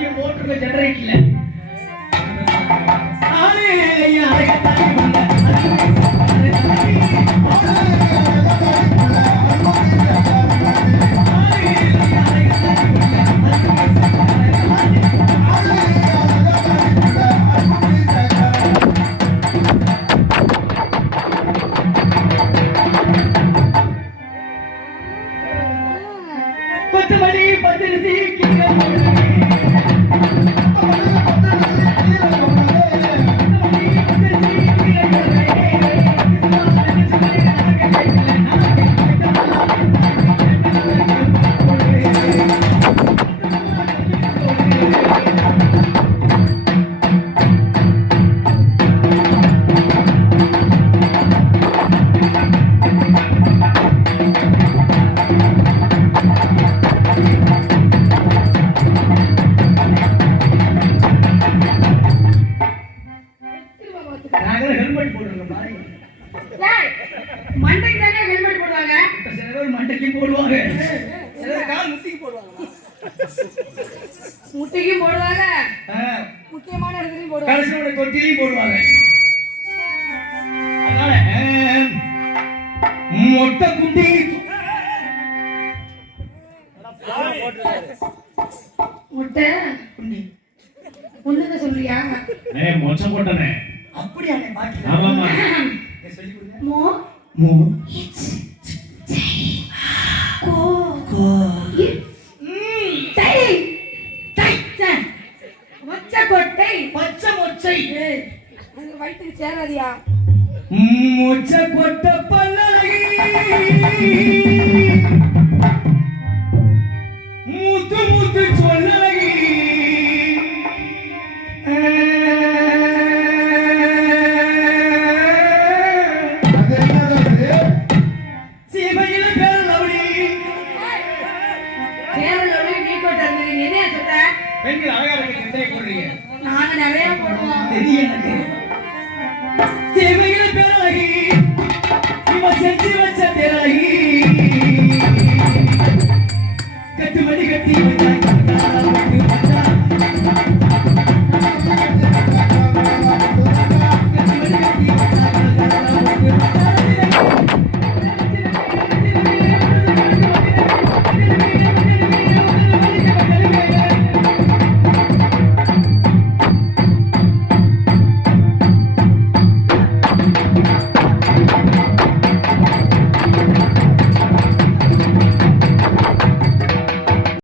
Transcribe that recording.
எல்லாத்தையும் போட்டுருக்க ஜெனரேட்டர்ல ஆளே அழகத்தானே வந்த முட்டைக்கும் போடுவாங்க, முக்கியமான இடத்துலயும் போடுவாங்க, கடைசியோட தொட்டிலையும் போடுவாங்க. அதனால மொட்டை குட்டி முட்டை குண்டி ஒண்ணுங்க சொல்றியா? மொச்சை போட்டனே அப்படியானே பாட்டி. ஆமாமா சொல்லி கொடுங்க. மோ மோ கோ கோ வயிற்றுக்கு சேராதியா? மொச்சை கொட்ட பல்லகி முத்து முத்து சொல்லகி சீமையில பேரலவடி பேரலவடி நீ கொட்ட இருந்தீங்க. என்ன சொல்ற? பெண்கள் அழகா இருக்கு, எத்தனை போடுறீங்க? நாங்க நிறைய போடுவோம் தெரியும் எனக்கு. சேவையில் பேரழகி இவ செஞ்சு வச்ச பேரழகி கட்டுமணி கட்டி